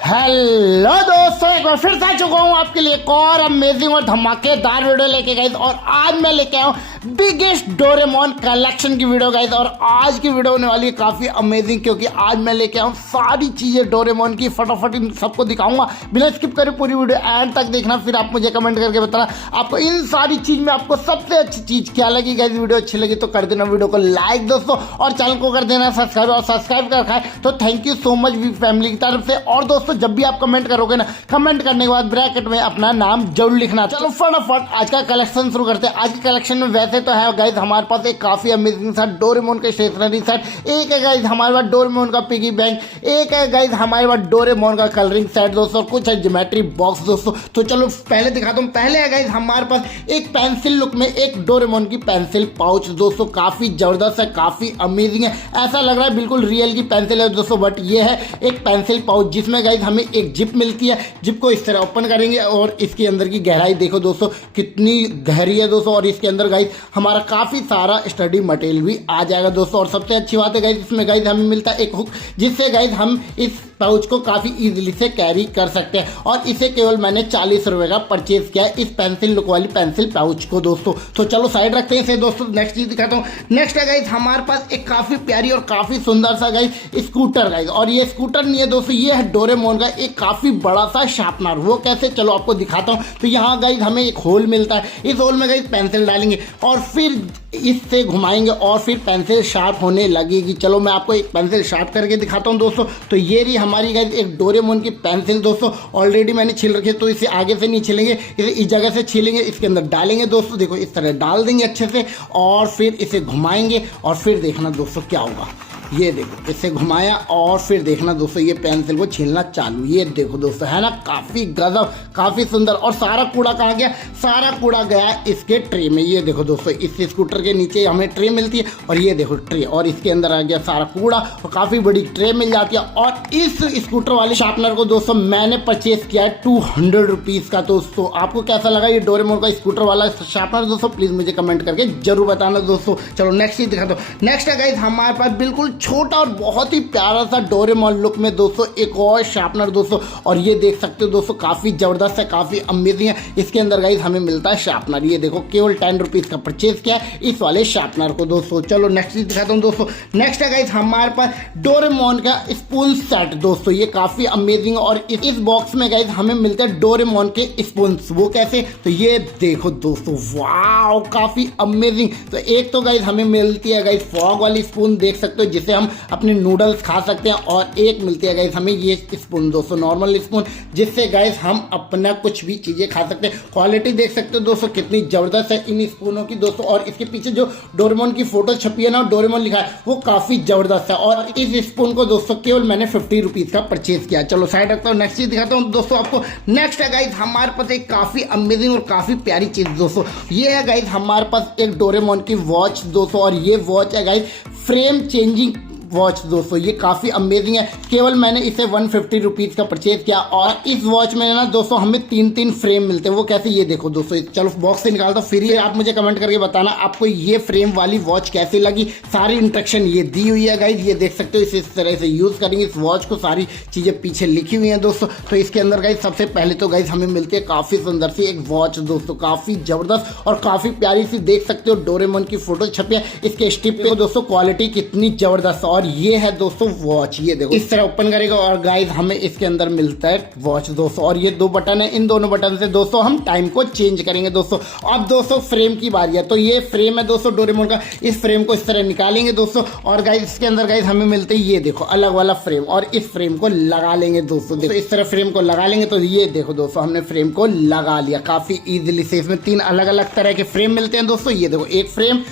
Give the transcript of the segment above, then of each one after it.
Hello दोस्तों, एक बार फिर से आ चुका हूँ आपके लिए एक और अमेजिंग और धमाकेदार वीडियो लेके गाइस। और आज मैं लेके आया हूँ बिगेस्ट डोरेमोन कलेक्शन की वीडियो गाइस। और आज की वीडियो होने वाली है काफ़ी अमेजिंग, क्योंकि आज मैं लेके आया हूँ सारी चीज़ें डोरेमोन की। फटाफट इन सबको दिखाऊंगा, बिना स्किप करे पूरी वीडियो एंड तक देखना। फिर आप मुझे कमेंट करके बताना आपको इन सारी चीज़ में आपको सबसे अच्छी चीज़ क्या लगी गाइस। वीडियो अच्छी लगी तो कर देना वीडियो को लाइक दोस्तों, और चैनल को कर देना सब्सक्राइब। और सब्सक्राइब कर रखा है तो thank you so much we family की तरफ से। और दोस्तों जब भी आप कमेंट करोगे ना, कमेंट करने के बाद ब्रैकेट में अपना नाम जरूर लिखना। चलो फटाफट आज का कलेक्शन शुरू करते हैं। आज के कलेक्शन में वैसे तो है गाइस हमारे पास एक काफी अमेजिंग सा डोरेमोन का स्टेशनरी सेट, एक है गाइस हमारे पास डोरेमोन का पिगी बैंक, एक है गाइस हमारे पास डोरेमोन का कलरिंग सेट दोस्तों, कुछ है ज्योमेट्री बॉक्स दोस्तों। तो चलो पहले दिखाता हूँ। पहले है गाइस हमारे पास एक पेंसिल लुक में एक डोरेमोन की पेंसिल पाउच दोस्तों, काफी जबरदस्त है, काफी अमेजिंग है। ऐसा लग रहा है बिल्कुल रियल की पेंसिल है दोस्तों, बट ये है एक पेंसिल पाउच जिसमें गाइस हमें एक जिप मिलती है। जिप को इस तरह ओपन करेंगे और इसके अंदर की गहराई देखो दोस्तों कितनी गहरी है दोस्तों। और इसके अंदर गाइस हमारा काफी सारा स्टडी मटेरियल भी आ जाएगा दोस्तों। और सबसे अच्छी बात है गाइस इसमें गाइस हमें मिलता है एक हुक, जिससे गाइस हम इस पाउच को काफी इजीली से कैरी कर सकते हैं। और इसे केवल मैंने 40 रुपए का परचेज किया है, इस पेंसिल लुक वाली पेंसिल पाउच को दोस्तों। तो चलो साइड रखते हैं इसे दोस्तों। नेक्स्ट चीज दिखाता हूँ। नेक्स्ट है गाइस हमारे पास एक काफी प्यारी और काफी सुंदर सा गाइस स्कूटर गाइस। और ये स्कूटर नहीं है दोस्तों, ये है डोरेमोन का एक काफी बड़ा सा शार्पनर। वो कैसे, चलो आपको दिखाता हूँ। तो यहाँ गाइस हमें एक होल मिलता है, इस होल में गाइस पेंसिल डालेंगे और फिर इससे घुमाएंगे और फिर पेंसिल शार्प होने लगेगी। चलो मैं आपको एक पेंसिल शार्प करके दिखाता हूँ दोस्तों। तो ये रही हमारी गाइस एक डोरेमोन की पेंसिल दोस्तों। ऑलरेडी मैंने छील रखी है, तो इसे आगे से नहीं छीलेंगे, इसे इस जगह से छीलेंगे, इसके अंदर डालेंगे दोस्तों। देखो इस तरह डाल देंगे अच्छे से और फिर इसे घुमाएंगे और फिर देखना दोस्तों क्या होगा। ये देखो इसे घुमाया और फिर देखना दोस्तों ये पेंसिल को छीलना चालू। ये देखो दोस्तों, है ना काफी गजब, काफी सुंदर। और सारा कूड़ा कहाँ गया? सारा कूड़ा गया इसके ट्रे में। ये देखो दोस्तों इस स्कूटर के नीचे हमें ट्रे मिलती है और ये देखो ट्रे, और इसके अंदर आ गया सारा कूड़ा और काफी बड़ी ट्रे मिल जाती है। और इस स्कूटर वाले शार्पनर को दोस्तों मैंने परचेज किया है 200 रुपीज का दोस्तों। आपको कैसा लगा ये डोरेमोन का स्कूटर वाला शार्पनर दोस्तों? प्लीज मुझे कमेंट करके जरूर बताना दोस्तों। चलो नेक्स्ट चीज दिखाता हूँ। नेक्स्ट है गाइस हमारे पास बिल्कुल छोटा और बहुत ही प्यारा सा डोरेमोन लुक में दोस्तों एक और शार्पनर दोस्तों। और ये देख सकते हो दोस्तों काफी जबरदस्त है, काफी अमेजिंग है। इसके अंदर गाइस हमें मिलता है शार्पनर। ये देखो केवल 10 रुपीज का परचेज किया है इस वाले शार्पनर को दोस्तों। चलो नेक्स्ट चीज दिखाता हूँ दोस्तों। नेक्स्ट है गाइस हमारे पास डोरेमोन का स्पून सेट दोस्तों। ये काफी अमेजिंग है। और इस बॉक्स में गाइस हमें मिलते हैं डोरेमोन के स्पून। वो कैसे? तो ये देखो दोस्तों, वाओ काफी अमेजिंग। तो एक तो गाइस हमें मिलती है गाइस फॉग वाली स्पून, देख सकते हो, जिसे हम अपने नूडल्स खा सकते हैं। और एक मिलती है गाइस हमें ये स्पून दोस्तों, नॉर्मल स्पून, जिससे गाइस हम अपना कुछ भी चीजें खा सकते हैं। क्वालिटी देख सकते हो दोस्तों कितनी जबरदस्त है इन स्पूनों की दोस्तों। और इसके पीछे जो डोरेमोन की फोटो छपी है ना, डोरेमोन लिखा है, वो काफी जबरदस्त है। और इस स्पून को दोस्तों केवल मैंने 50 रुपीज का परचेज किया। चलो साइड रखता हूँ। नेक्स्ट चीज दिखाता हूँ दोस्तों आपको। नेक्स्ट है गाइस हमारे पास एक काफी अमेजिंग और काफी प्यारी चीज दोस्तों। ये है गाइस हमारे पास एक डोरेमोन की वॉच दोस्तों। और ये वॉच है गाइस फ्रेम चेंजिंग वॉच दोस्तों। ये काफी अमेजिंग है, केवल मैंने इसे 150 रुपीज का परचेज किया। और इस वॉच में ना दोस्तों हमें 3 फ्रेम मिलते हैं। वो कैसे, ये देखो दोस्तों। चलो बॉक्स से निकालता हूँ, फिर ये आप मुझे कमेंट करके बताना आपको ये फ्रेम वाली वॉच कैसी लगी। सारी इंस्ट्रक्शन ये दी हुई है गाइस, ये देख सकते हो। इस तरह से यूज करेंगे इस वॉच को, सारी चीजें पीछे लिखी हुई है दोस्तों। तो इसके अंदर गाइस सबसे पहले तो गाइस हमें मिलती है काफी सुंदर सी एक वॉच दोस्तों, काफी जबरदस्त और काफी प्यारी सी। देख सकते हो डोरेमोन की फोटो छपी है इसके स्टिप पे दोस्तों, क्वालिटी कितनी जबरदस्त। और ये है दोस्तों वॉच, ये देखो इस तरह ओपन करेगा और गाइस हमें इसके अंदर मिलता है वॉच दोस्तों। और ये 2 बटन है, इन दोनों बटन से दोस्तों हम टाइम को चेंज करेंगे दोस्तों। अब दोस्तों फ्रेम की बारी है। तो ये फ्रेम है दोस्तों डोरेमोन का। इस फ्रेम को इस तरह निकालेंगे दोस्तों और गाइस इसके अंदर गाइस हमें मिलते हैं ये देखो अलग वाला फ्रेम। और इस फ्रेम को लगा लेंगे दोस्तों। देखो इस तरह फ्रेम को लगा लेंगे। तो ये देखो दोस्तों हमने फ्रेम को लगा लिया काफी इजीली से। इसमें 3 अलग अलग तरह के फ्रेम मिलते हैं दोस्तों। ये देखो 1 फ्रेम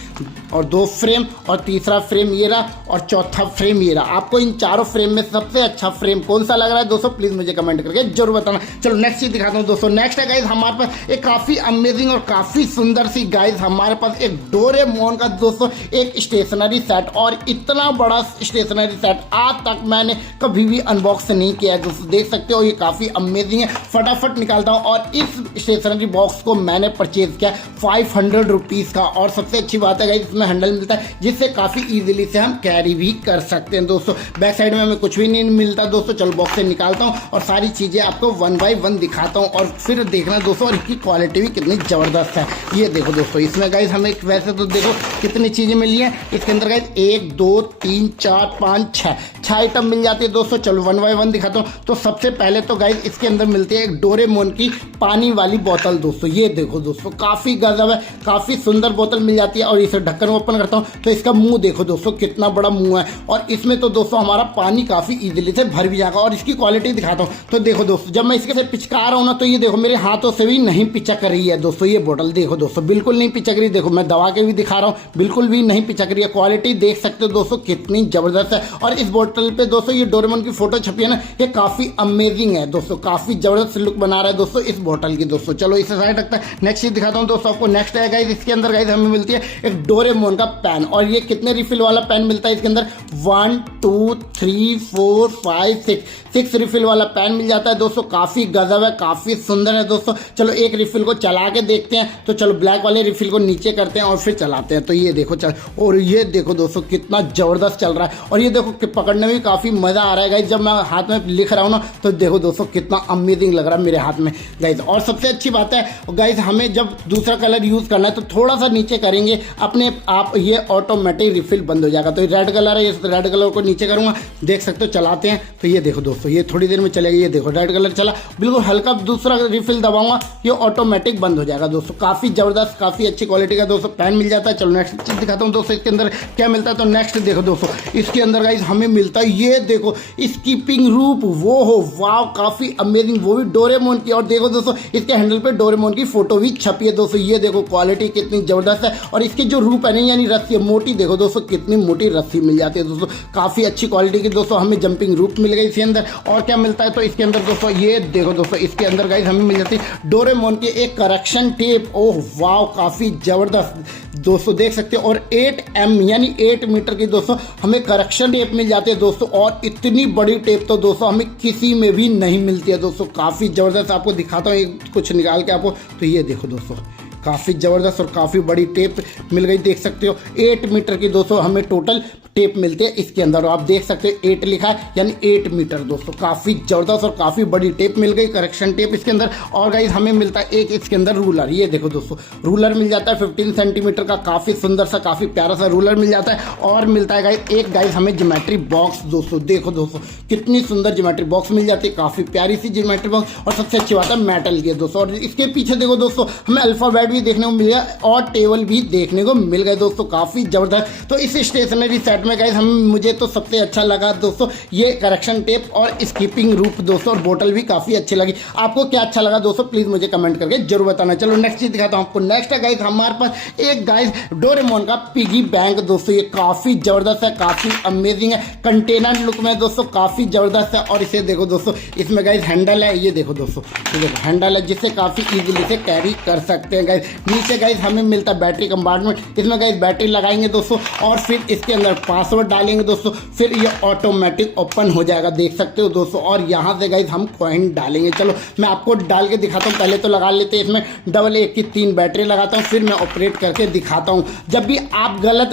और 2 फ्रेम और तीसरा फ्रेम ये रहा और चौथा फ्रेम ये रहा। आपको इन चारों फ्रेम में सबसे अच्छा फ्रेम कौन सा लग रहा है दोस्तों? प्लीज मुझे कमेंट करके जरूर बताना। चलो नेक्स्ट चीज दिखाता हूँ दोस्तों। नेक्स्ट है गाइस हमारे पास एक काफी अमेजिंग और काफी सुंदर सी गाइस हमारे पास एक डोरेमोन का दोस्तों एक स्टेशनरी सेट। और इतना बड़ा स्टेशनरी सेट आज तक मैंने कभी भी अनबॉक्स नहीं किया है दोस्तों। देख सकते हो ये काफी अमेजिंग है। फटाफट निकालता हूँ। और इस स्टेशनरी बॉक्स को मैंने परचेज किया 500 रुपीज का। और सबसे अच्छी बात है गाइस इसमें हैंडल मिलता है, जिससे काफी इजीली से हम कैरी भी कर सकते हैं दोस्तों। बैक साइड में हमें कुछ भी नहीं मिलता दोस्तों। चलो बॉक्स से निकालता हूँ और सारी चीज़ें आपको 1 बाय 1 दिखाता हूँ और फिर देखना दोस्तों और इसकी क्वालिटी भी कितनी ज़बरदस्त है। ये देखो दोस्तों, इसमें गाइज हमें वैसे तो देखो कितनी चीज़ें मिली हैं इसके अंदर गाइज, 1 2 3 4 5 6 आइटम मिल जाती है दोस्तों। चलो 1 बाय 1 दिखाता हूँ। तो सबसे पहले तो गाइज इसके अंदर मिलती है एक डोरेमोन की पानी वाली बोतल दोस्तों। ये देखो दोस्तों, काफ़ी गजब है, काफ़ी सुंदर बोतल मिल जाती है। और इसे ढक्कन ओपन करता हूँ तो इसका मुंह देखो दोस्तों, कितना बड़ा मुंह है और इसमें तो दोस्तों हमारा पानी काफ़ी इजीली से भर भी जाएगा। और इसकी क्वालिटी दिखाता हूँ तो देखो दोस्तों, जब मैं इसके से पिचका रहा हूँ ना तो ये देखो मेरे हाथों से भी नहीं पिचक रही है दोस्तों। ये बोतल देखो दोस्तों, बिल्कुल नहीं पिचक रही। देखो मैं दबा के भी दिखा रहा हूँ, बिल्कुल भी नहीं पिचक रही है। क्वालिटी देख सकते हो दोस्तों कितनी ज़बरदस्त है। और इस बोतल पे दोस्तों ये डोरेमोन की फोटो छपी है ना, ये काफ़ी अमेजिंग है दोस्तों, काफ़ी ज़बरदस्त लुक बना रहा है दोस्तों इस बोतल की दोस्तों। चलो इसे साइड रखता है। नेक्स्ट चीज़ दिखाता हूँ दोस्तों आपको। नेक्स्ट है गाइस, इसके अंदर गाइस हमें मिलती है एक डोरेमोन का पेन। और ये कितने रिफिल वाला पेन मिलता है इसके अंदर, 1 2 3 4 5 6 रिफिल वाला पेन मिल जाता है दोस्तों। काफ़ी गजब है, काफ़ी सुंदर है दोस्तों। चलो एक रिफिल को चला के देखते हैं। तो चलो ब्लैक वाले रिफिल को नीचे करते हैं और फिर चलाते हैं। तो ये देखो और ये देखो दोस्तों कितना ज़बरदस्त चल रहा है। और ये देखो कि पकड़ने में काफ़ी मज़ा आ रहा है गाइस। जब मैं हाथ में लिख रहा हूँ ना तो देखो दोस्तों कितना अमेजिंग लग रहा है मेरे हाथ में गाइस। और सबसे अच्छी बात है गाइस, हमें जब दूसरा कलर यूज़ करना है तो थोड़ा सा नीचे करेंगे अपने आप, ये ऑटोमेटिक रिफिल बंद हो जाएगा। तो रेड कलर है, इस रेड कलर को नीचे करूँगा, देख सकते हो। चलाते हैं तो ये देखो दोस्तों, ये थोड़ी देर में चलेगा। ये देखो रेड कलर चला, बिल्कुल हल्का दूसरा रिफिल दबाऊंगा, ये ऑटोमेटिक बंद हो जाएगा दोस्तों। काफ़ी ज़बरदस्त, काफ़ी अच्छी क्वालिटी का दोस्तों पेन मिल जाता है। चलो नेक्स्ट चीज़ दिखाता हूँ दोस्तों इसके अंदर क्या मिलता है। तो नेक्स्ट देखो दोस्तों, इसके अंदर गाइस हमें मिलता है ये देखो स्कीपिंग रूप, वो हो वाव, काफ़ी अमेजिंग, वो भी डोरेमोन की। और देखो दोस्तों इसके हैंडल पे डोरेमोन की फोटो भी छपी है दोस्तों। ये देखो क्वालिटी कितनी ज़बरदस्त है। और इसकी जो रूप है नहीं यानी रस्सी है मोटी, देखो दोस्तों कितनी मोटी रस्सी मिल जाती है दोस्तों। काफ़ी अच्छी क्वालिटी की दोस्तों हमें जंपिंग रूप मिल गई इसके अंदर। और क्या मिलता है तो इसके अंदर दोस्तों ये देखो दोस्तों, इसके अंदर गाइस हमें मिल जाती है डोरेमोन की एक करेक्शन टेप। ओह वाव, काफ़ी ज़बरदस्त दोस्तों, देख सकते हो। और 8M यानी 8 मीटर की दोस्तों हमें करेक्शन टेप मिल जाती है दोस्तों। और इतनी बड़ी टेप तो दोस्तों हमें किसी में भी नहीं मिलती है दोस्तों। काफ़ी ज़बरदस्त, आपको दिखाता हूँ एक कुछ निकाल के आपको। तो ये देखो दोस्तों, काफ़ी ज़बरदस्त और काफ़ी बड़ी टेप मिल गई, देख सकते हो। 8 मीटर की दोस्तों हमें टोटल टेप मिलती है इसके अंदर। और आप देख सकते हो 8 लिखा है यानी 8 मीटर दोस्तों। काफ़ी ज़बरदस्त और काफ़ी बड़ी टेप मिल गई, करेक्शन टेप इसके अंदर। और गाइस हमें मिलता है एक इसके अंदर रूलर। ये देखो दोस्तों, रूलर मिल जाता है 15 सेंटीमीटर का, काफ़ी सुंदर सा, काफ़ी प्यारा सा रूलर मिल जाता है। और मिलता है गाइस एक गाइस हमें ज्योमेट्री बॉक्स दोस्तों। देखो दोस्तों कितनी सुंदर ज्योमेट्री बॉक्स मिल जाती है, काफ़ी प्यारी सी ज्योमेट्री बॉक्स। और सबसे अच्छी बात है मेटल की दोस्तों। और इसके पीछे देखो दोस्तों हमें अल्फ़ाबेट भी देखने को मिल गया और टेबल भी देखने को मिल गए दोस्तों, काफ़ी ज़बरदस्त। तो इस स्टेशनरी सेट में गाइस मुझे तो सबसे अच्छा लगा दोस्तों ये करेक्शन टेप और स्कीपिंग रूप दोस्तों। और बोतल भी काफ़ी अच्छी लगी। आपको क्या अच्छा लगा दोस्तों प्लीज़ मुझे कमेंट करके जरूर बताना। चलो नेक्स्ट चीज़ दिखाता हूँ आपको। नेक्स्ट है गाइस हमारे पास एक गाइस डोरेमोन का पिगी बैंक दोस्तों। ये काफ़ी ज़बरदस्त है, काफ़ी अमेजिंग है, कंटेनर लुक में दोस्तों, काफ़ी ज़बरदस्त है। और इसे देखो दोस्तों, इसमें गाइस हैंडल है, ये देखो दोस्तों, ये देखो हैंडल है जिससे काफ़ी ईजिली से कैरी कर सकते हैं गाइस। नीचे गाइस हमें मिलता है बैटरी कंपार्टमेंट, इसमें गाइस बैटरी लगाएंगे दोस्तों और फिर इसके अंदर पासवर्ड डालेंगे दोस्तों, फिर ये ऑटोमेटिक ओपन हो जाएगा, देख सकते हो दोस्तों। और यहाँ से गाइस हम कॉइन डालेंगे। चलो मैं आपको डाल के दिखाता हूँ। पहले तो लगा लेते हैं इसमें डबल A की 3 बैटरी लगाता हूँ, फिर मैं ऑपरेट करके दिखाता हूँ। जब भी आप गलत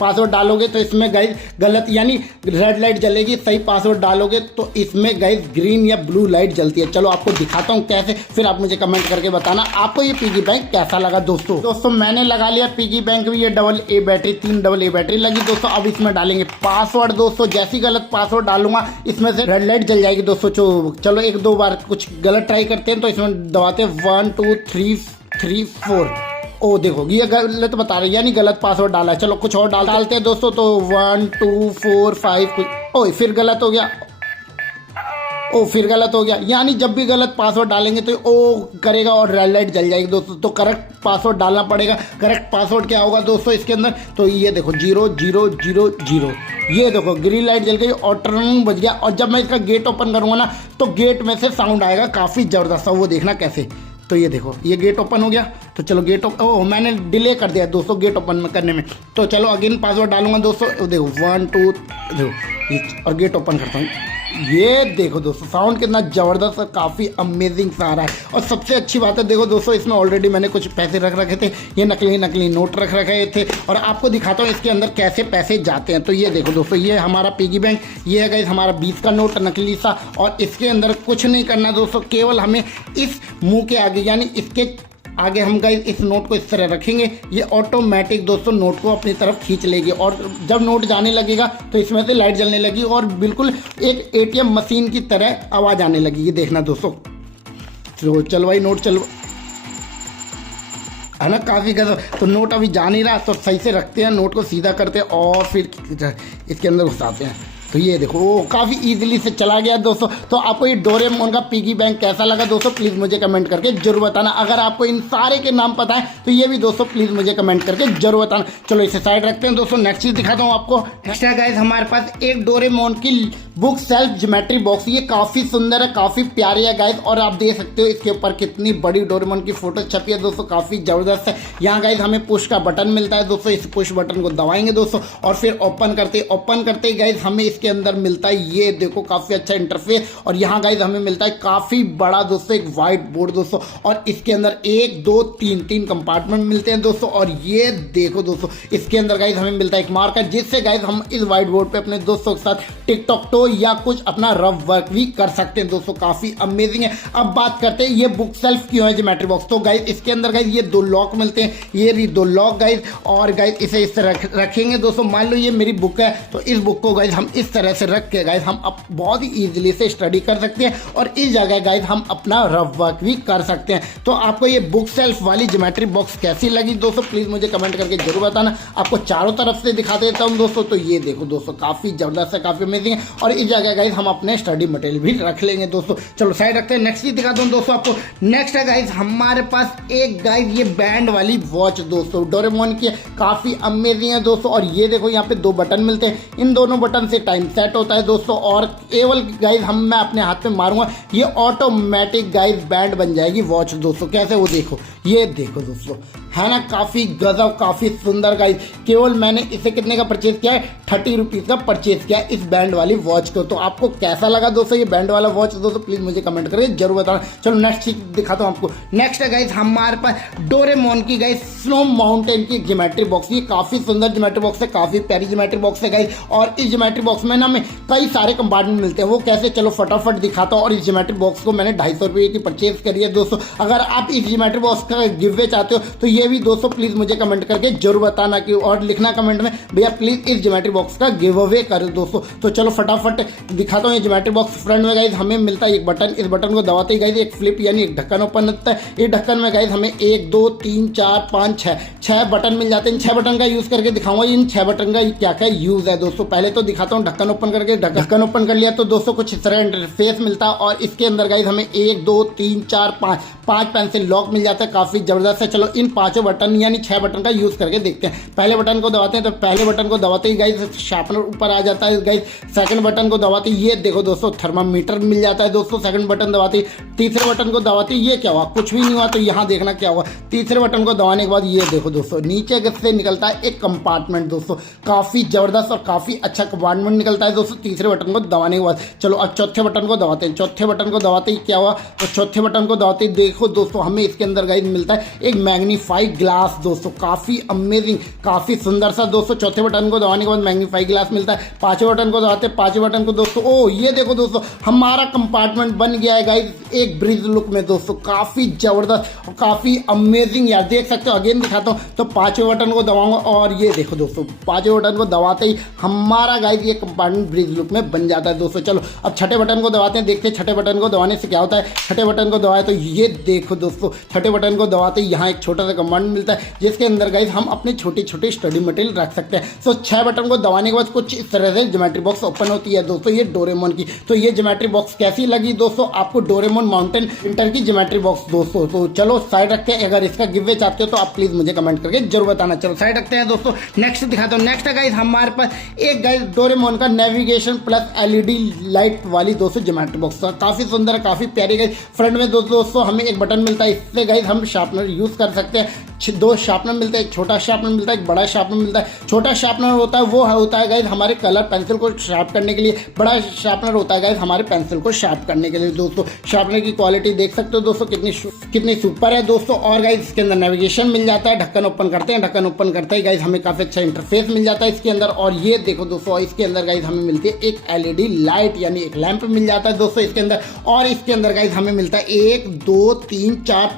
पासवर्ड डालोगे तो इसमें गाइस गलत यानी रेड लाइट जलेगी, सही पासवर्ड डालोगे तो इसमें गाइस ग्रीन या ब्लू लाइट जलती है। चलो आपको दिखाता हूँ कैसे, फिर आप मुझे कमेंट करके बताना आपको ये पिगी बैंक कैसा लगा दोस्तों। मैंने लगा लिया पिगी बैंक में ये double A battery, 3 double A battery लगी दोस्तों। अब इसमें डालेंगे पासवर्ड दोस्तों। जैसी गलत पासवर्ड डालूंगा इसमें से रेड लाइट जल जाएगी दोस्तों। चलो 1-2 बार कुछ गलत ट्राई करते हैं। तो इसमें दबाते 1 2 3 4। ओ देखो ये गलत बता रहे यानी गलत पासवर्ड डाला है। चलो कुछ और डालते हैं दोस्तों। तो 1 2 4 5 ओ फिर गलत हो गया, फिर गलत हो गया। यानी जब भी गलत पासवर्ड डालेंगे तो ओ करेगा और रेड लाइट जल जाएगी दोस्तों। तो करेक्ट पासवर्ड डालना पड़ेगा। करेक्ट पासवर्ड क्या होगा दोस्तों इसके अंदर, तो ये देखो 0 0 0 0। ये देखो ग्रीन लाइट जल गई और टर्न बज गया। और जब मैं इसका गेट ओपन करूँगा ना तो गेट में से साउंड आएगा काफ़ी ज़बरदस्त, वो देखना कैसे। तो ये देखो ये गेट ओपन हो गया। तो चलो गेट मैंने डिले कर दिया दोस्तों गेट ओपन करने में। तो चलो अगेन पासवर्ड डालूंगा दोस्तों। देखो 1 2 देखो और गेट ओपन करता हूँ। ये देखो दोस्तों साउंड कितना ज़बरदस्त और काफ़ी अमेजिंग सा आ रहा है। और सबसे अच्छी बात है देखो दोस्तों, इसमें ऑलरेडी मैंने कुछ पैसे रख रखे थे, ये नकली नोट रख रखे थे और आपको दिखाता हूँ इसके अंदर कैसे पैसे जाते हैं। तो ये देखो दोस्तों, ये हमारा पिगी बैंक, ये है गाइस हमारा 20 का नोट नकली सा। और इसके अंदर कुछ नहीं करना दोस्तों, केवल हमें इस मुंह के आगे यानी इसके आगे हम गाइस इस नोट को इस तरह रखेंगे, ये ऑटोमेटिक दोस्तों नोट को अपनी तरफ खींच लेगी और जब नोट जाने लगेगा तो इसमें से लाइट जलने लगी और बिल्कुल एक एटीएम मशीन की तरह आवाज़ आने लगेगी। देखना दोस्तों, तो चल भाई नोट चल, है ना, काफ़ी गजब। तो नोट अभी जा नहीं रहा तो सही से रखते हैं, नोट को सीधा करते हैं और फिर इसके अंदर घुसाते हैं। तो ये देखो वो काफ़ी इजीली से चला गया दोस्तों। तो आपको ये डोरेमोन का पिगी बैंक कैसा लगा दोस्तों, प्लीज़ मुझे कमेंट करके जरूर बताना। अगर आपको इन सारे के नाम पता है तो ये भी दोस्तों प्लीज़ मुझे कमेंट करके जरूर बताना। चलो इसे साइड रखते हैं दोस्तों, नेक्स्ट चीज़ दिखाता हूँ आपको। नेक्स्ट है गाइस हमारे पास एक डोरेमोन की बुक सेल्फ ज्योमेट्री बॉक्स। ये काफ़ी सुंदर है, काफ़ी प्यारी है गाइस और आप देख सकते हो इसके ऊपर कितनी बड़ी डोरेमोन की फोटो छपी है दोस्तों, काफ़ी ज़बरदस्त है। यहाँ गाइस हमें पुश का बटन मिलता है दोस्तों, इस पुश बटन को दबाएंगे दोस्तों और फिर ओपन करते गाइस हमें इसके अंदर मिलता है, ये देखो काफ़ी अच्छा इंटरफेस। और यहाँ गाइस हमें मिलता है काफ़ी बड़ा दोस्तों एक व्हाइट बोर्ड दोस्तों, और इसके अंदर 1 2 3 कंपार्टमेंट मिलते हैं दोस्तों। और ये देखो दोस्तों इसके अंदर गाइस हमें मिलता है एक मार्कर, जिससे गाइस हम इस व्हाइट बोर्ड पे अपने दोस्तों के साथ टिकटॉक तो या कुछ अपना रफ वर्क भी कर सकते हैं दोस्तों, काफ़ी अमेजिंग है। अब बात करते हैं ये बुक सेल्फ क्यों है ज्योमेट्री बॉक्स। तो गाइस इसके अंदर गाइस ये 2 लॉक मिलते हैं, ये रही 2 लॉक गाइस। और गाइस इसे इस तरह रखेंगे दोस्तों, मान लो ये मेरी बुक है तो इस बुक को गाइस हम इस तरह से रख के गाइस हम अब बहुत ही इजीली से स्टडी कर सकते हैं और इस जगह गाइस हम अपना रफ वर्क भी कर सकते हैं। तो आपको ये बुक सेल्फ वाली ज्योमेट्री बॉक्स कैसी लगी दोस्तों, प्लीज़ मुझे कमेंट करके जरूर बताना। आपको चारों तरफ से दिखा देता हूँ दोस्तों। तो ये देखो दोस्तों काफ़ी ज़बरदस्त है, काफ़ी अमेजिंग है और इस जगह गाइस हम अपने स्टडी मटेरियल भी रख लेंगे दोस्तों। चलो साइड रखते हैं, नेक्स्ट चीज दिखाता हूँ दोस्तों आपको। नेक्स्ट है गाइस हमारे पास एक गाइस ये बैंड वाली वॉच दोस्तों, डोरेमोन की, काफ़ी अमेजिंग है दोस्तों। और ये देखो यहाँ पे 2 बटन मिलते हैं, इन दोनों बटन से टाइम सेट होता है दोस्तों। और केवल गाइस मैं अपने हाथ में मारूंगा ये ऑटोमेटिक गाइस बैंड बन जाएगी वॉच दोस्तों। कैसे, वो देखो, ये देखो दोस्तों, है ना, काफ़ी गजब, काफ़ी सुंदर गाइस। केवल मैंने इसे कितने का परचेज किया है, 30 रुपीज़ का परचेज किया है इस बैंड वाली वॉच को। तो आपको कैसा लगा दोस्तों ये बैंड वाला वॉच दोस्तों, प्लीज़ मुझे कमेंट करके जरूर बताना। चलो नेक्स्ट चीज दिखाता हूँ आपको। नेक्स्ट है गाइस हमारे पास डोरेमोन की गाइस स्नो माउंटेन की ज्योमेट्री बॉक्स। ये काफ़ी सुंदर ज्योमेट्री बॉक्स है, काफ़ी प्यारी ज्योमेट्री बॉक्स है गाइस। और इस ज्योमेट्री बॉक्स में ना हमें कई सारे कंपार्टमेंट मिलते हैं, वो कैसे चलो फटाफट दिखाता हूँ। और इस ज्योमेट्री बॉक्स को मैंने 250 रुपये की परचेज करी है दोस्तों। अगर आप इस ज्योमेट्री बॉक्स का गिव चाहते हो तो ये भी दोस्तों प्लीज़ मुझे कमेंट करके जरूर बताना कि, और लिखना कमेंट में भैया प्लीज इस ज्योमेट्री बॉक्स का गिव अवे करो दोस्तों। तो चलो फटाफट दिखाता हूँ ये ज्योमेट्री बॉक्स। फ्रंट में गाइस हमें मिलता है एक बटन, इस बटन को दबाते ही गाइस एक फ्लिप यानी एक ढक्कन ओपन होता है। इस ढक्कन में गाइस हमें 1 2 3 4 5 6 बटन मिल जाते हैं। इन 6 बटन का यूज करके दिखाऊंगा इन 6 बटन का क्या क्या यूज है दोस्तों। पहले तो दिखाता हूँ ढक्कन ओपन करके। ढक्कन ओपन कर लिया तो दोस्तों कुछ इस तरह इंटरफेस मिलता है और इसके अंदर गाइस हमें 1 2 3 4 5 पेंसिल लॉक मिल जाता है, काफी जबरदस्त है। चलो इन 5 बटन यानी 6 बटन का यूज करके देखते हैं। पहले बटन को दबाते हैं तो पहले बटन को दबाते ही गाइस शार्पनर ऊपर आ जाता है गाइस। सेकंड बटन को दबाते ही ये देखो दोस्तों थर्मामीटर मिल जाता है दोस्तों। सेकंड बटन दबाते ही, तीसरे बटन को दबाते ही ये क्या हुआ, कुछ भी नहीं हुआ। तो यहाँ देखना क्या हुआ, तीसरे बटन को दबाने के बाद ये देखो दोस्तों नीचे से निकलता है एक कंपार्टमेंट दोस्तों, काफी जबरदस्त और काफी अच्छा कंपार्टमेंट निकलता है दोस्तों तीसरे बटन को दबाने के बाद। चलो अब चौथे बटन को दबाते हैं। चौथे बटन को दबाते ही क्या हुआ, तो चौथे बटन को दबाते ही देखो दोस्तों हमें इसके अंदर गाइस मिलता है एक मैग्नीफाई ग्लास दोस्तों, काफी अमेजिंग, काफी सुंदर सा दोस्तों। चौथे बटन को दबाने के बाद मैग्नीफाई ग्लास मिलता है। पांचवें बटन को दबाते, पांचवें बटन को दोस्तों ओ ये देखो दोस्तों हमारा कंपार्टमेंट बन गया है गाइस एक ब्रिज लुक में दोस्तों, काफी जबरदस्त और काफी अमेजिंग यार, देख सकते हो। अगेन दिखाता हूँ तो पांचवें बटन को दबाऊंगा और ये देखो दोस्तों पांचवें बटन को दबाते ही हमारा गाइस ये कंपार्टमेंट ब्रिज लुक में बन जाता है दोस्तों। चलो अब छठे बटन को दबाते हैं, देखते हैं छठे बटन को दबाने से क्या होता है। छठे बटन को दबाए तो ये देखो दोस्तों छठे बटन को दबाते ही यहाँ एक छोटा सा कंपार्टमेंट मिलता है जिसके अंदर गाइस हम अपने छोटे छोटे स्टडी मटेरियल रख सकते हैं। सो 6 बटन को दबाने के बाद कुछ इस तरह से ज्योमेट्री बॉक्स ओपन होती है दोस्तों ये डोरेमोन की। तो ये ज्योमेट्री बॉक्स कैसी लगी दोस्तों आपको, डोरेमोन माउंटेन इंटर की ज्योमेट्री बॉक्स दोस्तों। तो चलो साइड रखते हैं, अगर इसका गिव वे चाहते हो तो आप प्लीज मुझे कमेंट करके जरूर बताना। चलो साइड रखते हैं दोस्तों, नेक्स्ट दिखाता हूँ। नेक्स्ट है गाइस हमारे पास एक गाइस डोरेमोन का नेविगेशन प्लस एलईडी लाइट वाली दोस्तों ज्योमेट्री बॉक्स, काफी सुंदर है, काफी प्यारी गाइस। फ्रंट में दोस्तों हमें एक बटन मिलता है, इससे गाइस हम शार्पनर यूज कर सकते हैं। दो शार्पनर मिलते हैं, एक छोटा शार्पनर मिलता है, एक बड़ा शार्पनर मिलता है। छोटा शार्पनर होता है वो होता है गाइस हमारे कलर पेंसिल को शार्प करने के लिए, बड़ा शार्पनर होता है गाइस हमारे पेंसिल को शार्प करने के लिए। दोस्तों शार्पनर की क्वालिटी देख सकते हो दोस्तों कितनी सुपर है दोस्तों। और गाइस इसके अंदर नेविगेशन मिल जाता है। ढक्कन ओपन करते हैं, ढक्कन ओपन करते ही गाइस हमें काफी अच्छा इंटरफेस मिल जाता है इसके अंदर। और ये देखो दोस्तों इसके अंदर गाइस हमें मिलती है एक एलईडी लाइट यानी एक लैंप मिल जाता है दोस्तों इसके अंदर। और इसके अंदर गाइस हमें मिलता है 1 2 3 4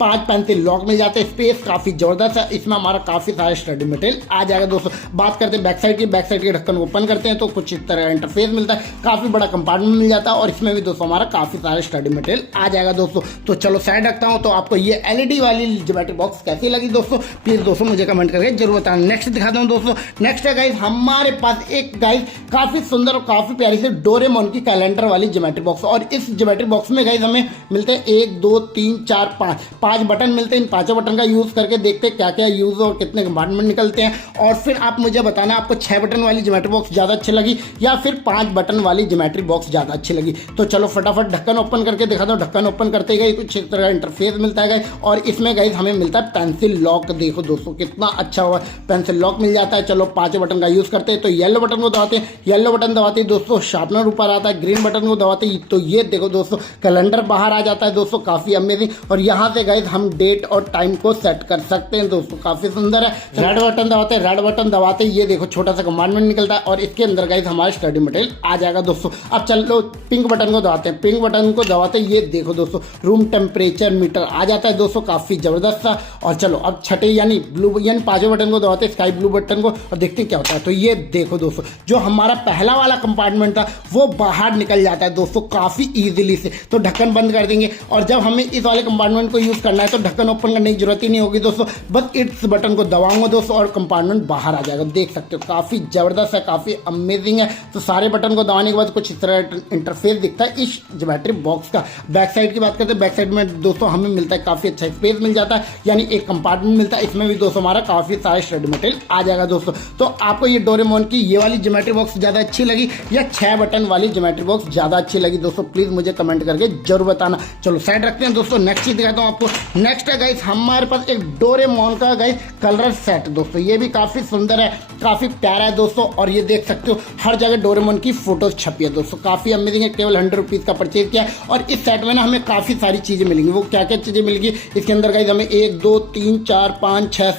5 पेंसिल लॉक मिल जाते हैं। स्पेस काफी जबरदस्त है, इसमें हमारा काफी सारा स्टडी मटेरियल आ जाएगा दोस्तों। बात करते हैं बैक साइड की। बैक साइड के ढक्कन ओपन करते हैं तो कुछ इस तरह इंटरफेस मिलता है, काफी बड़ा कंपार्टमेंट मिल जाता है और इसमें भी दोस्तों हमारा काफी सारा स्टडी मटेरियल आ जाएगा दोस्तों। तो चलो साइड रखता हूं। तो आपको ये एलईडी वाली ज्योमेट्री बॉक्स कैसी लगी दोस्तों, प्लीज दोस्तों मुझे कमेंट करके जरूर बताना। नेक्स्ट दिखाता हूं दोस्तों। नेक्स्ट है गाइस हमारे पास एक गाइस काफी सुंदर और काफी प्यारी से डोरेमोन की कैलेंडर वाली ज्योमेट्री बॉक्स। और इस ज्योमेट्री बॉक्स में गाइस हमें मिलते हैं 1 2 3 4 5 बटन मिलते हैं। इन पांचों बटन का यूज करके देखते हैं क्या क्या यूज और कितने कंपार्टमेंट निकलते हैं। और फिर आप मुझे बताना आपको 6 बटन वाली ज्योमेट्री बॉक्स ज्यादा अच्छी लगी या फिर 5 बटन वाली ज्योमेट्री बॉक्स ज्यादा अच्छी लगी। तो चलो फटाफट ढक्कन ओपन करके दिखा दो। ढक्कन ओपन करते गए कुछ इस तरह इंटरफेस मिलता है और इसमें गाइस हमें मिलता है पेंसिल लॉक। देखो दोस्तों कितना अच्छा हुआ, पेंसिल लॉक मिल जाता है। चलो 5 बटन का यूज करते हैं। तो येलो बटन को दबाते हैं, येलो बटन दबाते ही दोस्तों शार्पनर ऊपर आता है। ग्रीन बटन को दबाते ही तो ये देखो दोस्तों कैलेंडर बाहर आ जाता है दोस्तों, काफी अमेजिंग। और यहाँ से गाइस हम डेट और टाइम को सेट कर सकते हैं दोस्तों, काफी सुंदर है। रेड बटन दबाते हैं, रेड बटन दबाते ये देखो छोटा सा कंपार्टमेंट निकलता है और इसके अंदर गाइस हमारा स्टडी मटेरियल आ जाएगा दोस्तों। अब चलो पिंक बटन को दबाते हैं, पिंक बटन को दबाते ये देखो दोस्तों रूम टेम्परेचर मीटर आ जाता है दोस्तों, काफी जबरदस्त सा। और चलो अब छठे यानी ब्लू यानी 5वें बटन को दबाते स्काई ब्लू बटन को और देखते हैं क्या होता है। तो ये देखो दोस्तों जो हमारा पहला वाला कंपार्टमेंट था वो बाहर निकल जाता है दोस्तों काफी इजीली से। तो ढक्कन बंद कर देंगे और जब हमें इस वाले कंपार्टमेंट को यूज करना है तो ढक्कन ओपन करने की जरूरत ही नहीं होगी दोस्तों, बस इस बटन को दबाऊंगा दोस्तों और कंपार्टमेंट बाहर आ जाएगा। देख सकते हो काफी जबरदस्त है, काफी अमेजिंग है। तो सारे बटन को दबाने के बाद कुछ इस तरह इंटरफेस दिखता है इस ज्योमेट्री बॉक्स का। बैक साइड की बात करते हैं, बैक साइड में दोस्तों हमें मिलता है काफी अच्छा स्पेस मिल जाता है यानी एक कंपार्टमेंट मिलता है। इसमें भी दोस्तों हमारा काफी सारे स्टडी मटेरियल आ जाएगा दोस्तों। तो आपको ये डोरेमोन की ये वाली ज्योमेट्री बॉक्स ज्यादा अच्छी लगी या 6 बटन वाली ज्योमेट्री बॉक्स ज्यादा अच्छी लगी दोस्तों, प्लीज मुझे कमेंट करके जरूर बताना। चलो साइड रखते हैं दोस्तों। नेक्स्ट चीज दिखाता हूं आपको। नेक्स्ट है गाइस हमारे पास एक डोरेमोन का गाइस कलर सेट दोस्तों, ये भी काफी सुंदर है, काफी प्यारा है दोस्तों। और ये देख सकते हो हर जगह डोरेमोन की फोटोज छपी है दोस्तों, काफी अमेजिंग है। केवल 100 रुपीज का परचेज किया है और इस सेट में ना हमें काफी सारी चीजें मिलेंगी। वो क्या क्या चीजें मिलेगी इसके अंदर गाइस हमें 1 2 3 4 5 6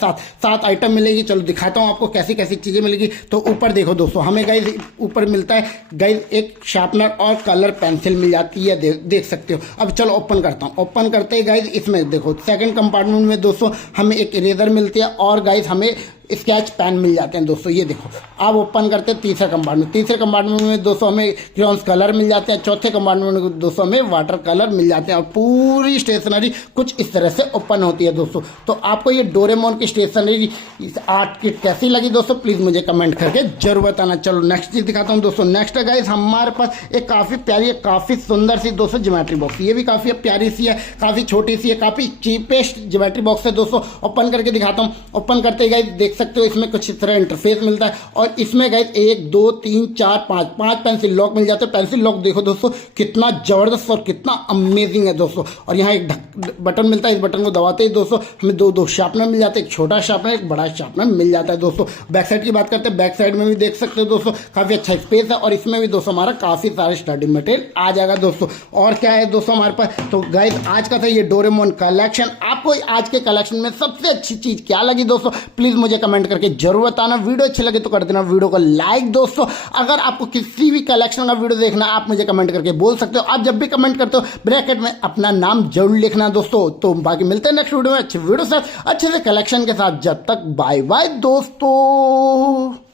7 आइटम मिलेगी। चलो दिखाता हूँ आपको कैसी कैसी चीजें मिलेगी। तो ऊपर देखो दोस्तों हमें गाइस ऊपर मिलता है गाइस एक शार्पनर और कलर पेंसिल मिल जाती है, देख सकते हो। अब चलो ओपन करता हूँ। ओपन करते ही गाइस इसमें देखो सेकंड कंपार्टमेंट में दोस्तों हमें एक इरेजर मिलती है और गाइस हमें स्केच पेन मिल जाते हैं दोस्तों, ये देखो। अब ओपन करते हैं तीसरा कंपार्टमेंट। तीसरे कंपार्टमेंट में दोस्तों हमें क्रेयॉन्स कलर मिल जाते हैं। चौथे कंपार्टमेंट में दोस्तों हमें वाटर कलर मिल जाते हैं और पूरी स्टेशनरी कुछ इस तरह से ओपन होती है दोस्तों। तो आपको ये डोरेमोन की स्टेशनरी आर्ट किट कैसी लगी दोस्तों, प्लीज मुझे कमेंट करके जरूर बताना। चलो नेक्स्ट चीज दिखाता हूँ दोस्तों। नेक्स्ट है गाइस हमारे पास एक काफी प्यारी काफी सुंदर सी दोस्तों ज्योमेट्री बॉक्स, ये भी काफी प्यारी सी है, काफी छोटी सी है, काफी चीपेस्ट ज्योमेट्री बॉक्स है दोस्तों। ओपन करके दिखाता हूँ। ओपन करते ही गाइस देख सकते हो इसमें कुछ तरह इंटरफेस मिलता है और इसमें गाइस 1 2 3 4 5 पेंसिल लॉक मिल जाते हैं। पेंसिल लॉक देखो दोस्तों कितना जबरदस्त और कितना अमेजिंग है दोस्तों। और यहाँ एक बटन मिलता है, इस बटन को दबाते ही दोस्तों हमें दो शार्पनर मिल जाते हैं, एक छोटा शार्पनर एक बड़ा शार्पनर मिल जाता है दोस्तों। बैक साइड की बात करते हैं, बैक साइड में भी देख सकते हो दोस्तों काफी अच्छा स्पेस है और इसमें भी दोस्तों हमारा काफी सारे स्टडी मटेरियल आ जाएगा दोस्तों। और क्या है दोस्तों हमारे पास, तो गाइस आज का था ये डोरेमोन कलेक्शन। आपको आज के कलेक्शन में सबसे अच्छी चीज क्या लगी दोस्तों, प्लीज मुझे कमेंट करके जरूर बताना। वीडियो अच्छी लगे तो कर देना वीडियो को लाइक दोस्तों। अगर आपको किसी भी कलेक्शन का वीडियो देखना आप मुझे कमेंट करके बोल सकते हो। आप जब भी कमेंट करते हो ब्रैकेट में अपना नाम जरूर लिखना दोस्तों। तो बाकी मिलते हैं नेक्स्ट वीडियो में अच्छे वीडियो साथ अच्छे से कलेक्शन के साथ। जब तक बाय बाय दोस्तों।